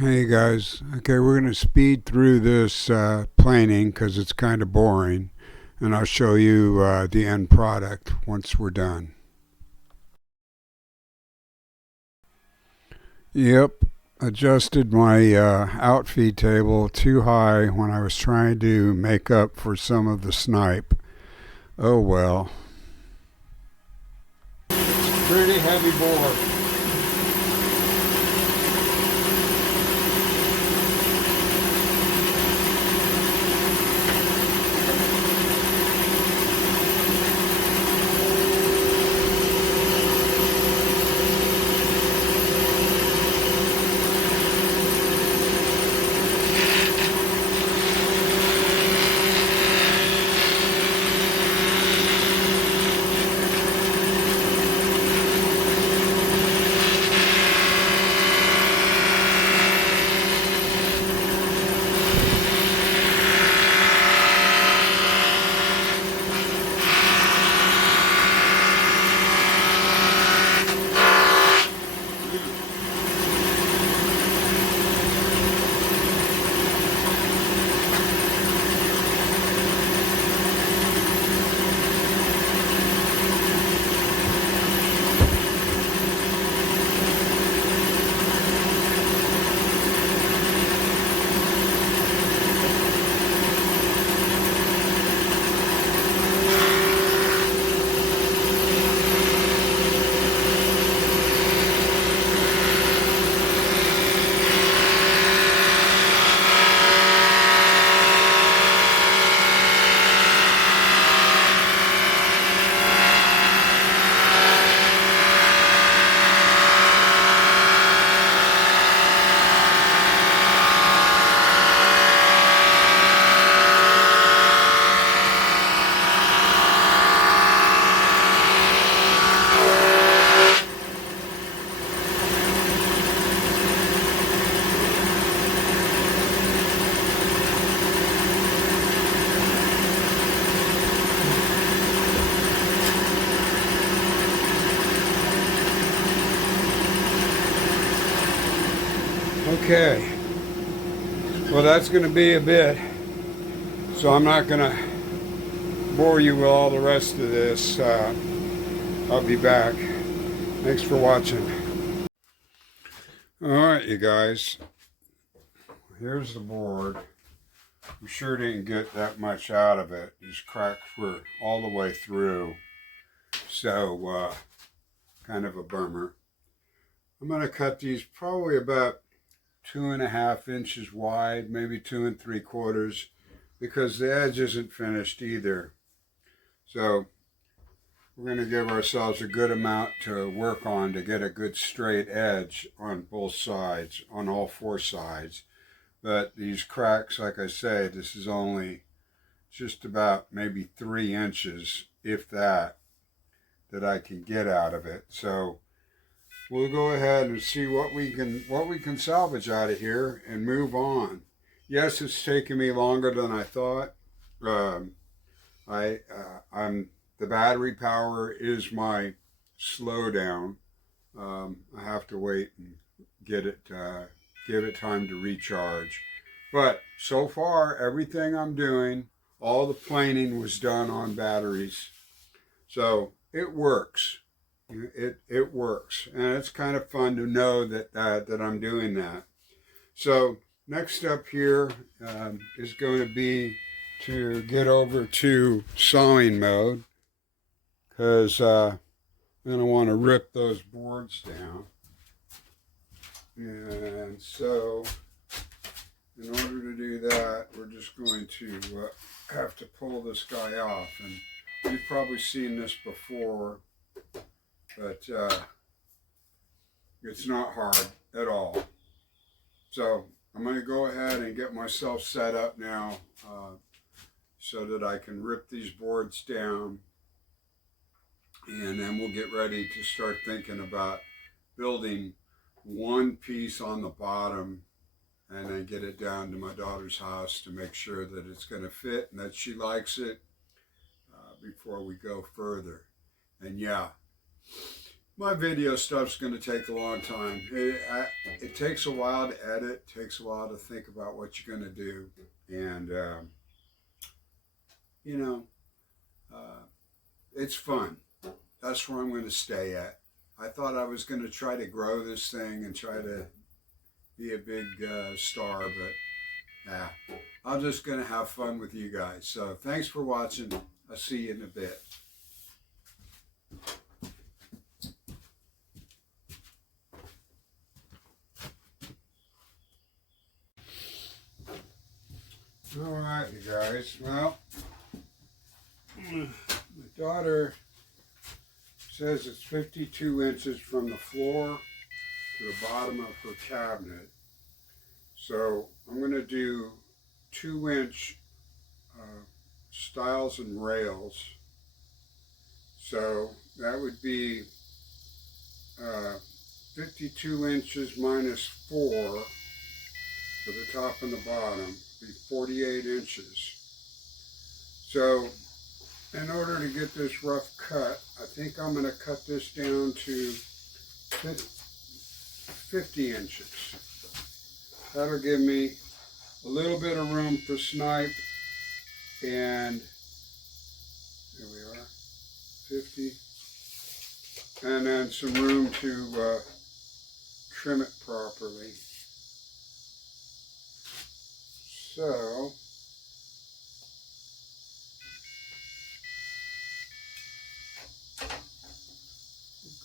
Hey guys, okay, we're going to speed through this planing because it's kind of boring, and I'll show you the end product once we're done. Yep, adjusted my outfeed table too high when I was trying to make up for some of the snipe. Oh well. Pretty heavy board. Okay, well that's going to be a bit, so I'm not going to bore you with all the rest of this. I'll be back. Thanks for watching. Alright you guys, here's the board. We sure didn't get that much out of it. These cracks were all the way through, so kind of a bummer. I'm going to cut these probably about 2.5 inches wide, maybe 2 3/4, because the edge isn't finished either. So we're going to give ourselves a good amount to work on to get a good straight edge on both sides, on all four sides. But these cracks, like I say, this is only just about maybe 3 inches, if that I can get out of it. So we'll go ahead and see what we can salvage out of here and move on. Yes, it's taken me longer than I thought. I'm the battery power is my slowdown. I have to wait and get it, give it time to recharge. But so far, everything I'm doing, all the planing was done on batteries, so it works. It works, and it's kind of fun to know that that I'm doing that. So next up here is going to be to get over to sawing mode, because I'm going to want to rip those boards down. And so in order to do that, we're just going to have to pull this guy off. And you've probably seen this before, but it's not hard at all. So I'm going to go ahead and get myself set up now so that I can rip these boards down, and then we'll get ready to start thinking about building one piece on the bottom and then get it down to my daughter's house to make sure that it's going to fit and that she likes it before we go further. And yeah, My video stuff's going to take a long time. It takes a while to edit, takes a while to think about what you're going to do. And, you know, it's fun. That's where I'm going to stay at. I thought I was going to try to grow this thing and try to be a big star, but I'm just going to have fun with you guys. So thanks for watching. I'll see you in a bit. All right, you guys. Well, my daughter says it's 52 inches from the floor to the bottom of her cabinet. So I'm going to do 2-inch stiles and rails. So that would be 52 inches minus 4 for the top and the bottom, be 48 inches. So in order to get this rough cut, I think I'm going to cut this down to 50 inches. That'll give me a little bit of room for snipe, and there we are, 50, and then some room to trim it properly. So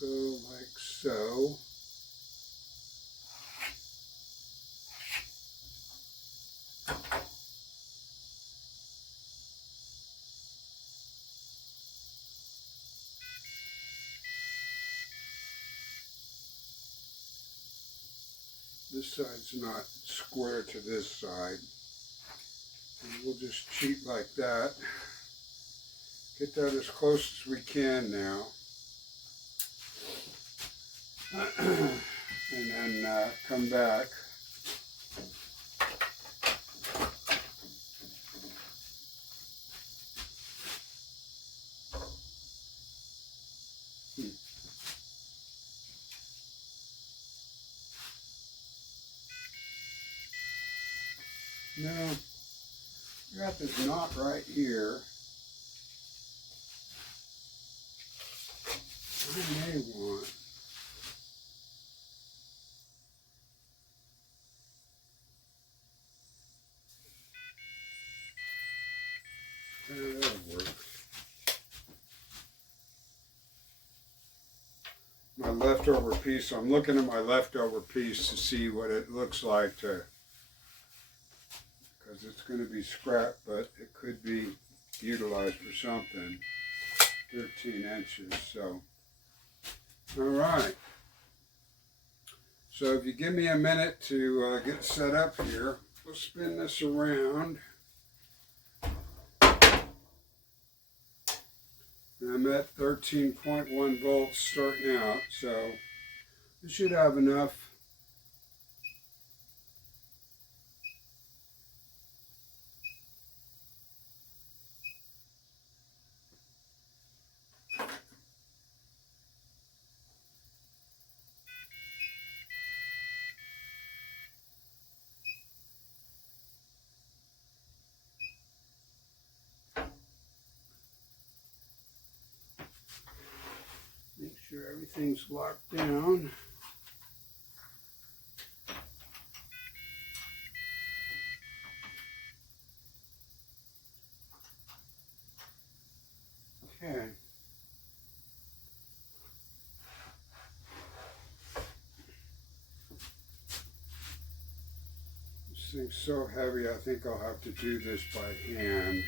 we'll go like so. This side's not square to this side. And we'll just cheat like that. Get that as close as we can now. And then come back. Now, I got this knot right here. I may want that'll work. My leftover piece, I'm looking at my leftover piece to see what it looks like because it's going to be scrap, but it could be utilized for something. 13 inches, so. All right. So if you give me a minute to get set up here, we'll spin this around. And I'm at 13.1 volts starting out, so we should have enough. Make sure everything's locked down. Okay. This thing's so heavy, I think I'll have to do this by hand.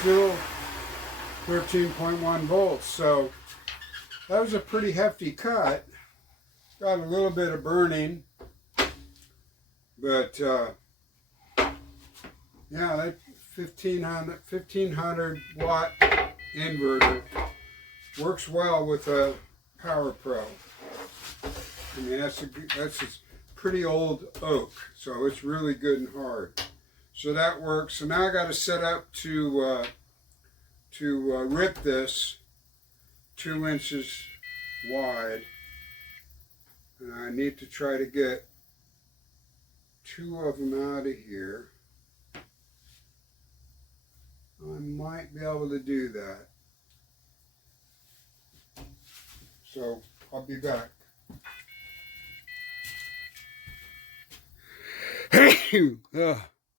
still 13.1 volts. So that was a pretty hefty cut. Got a little bit of burning, but yeah, that 1500 watt inverter works well with a Power Pro. I mean, that's a pretty old oak, so it's really good and hard. So that works. So now I got to set up to rip this 2 inches wide, and I need to try to get 2 of them out of here. I might be able to do that. So I'll be back.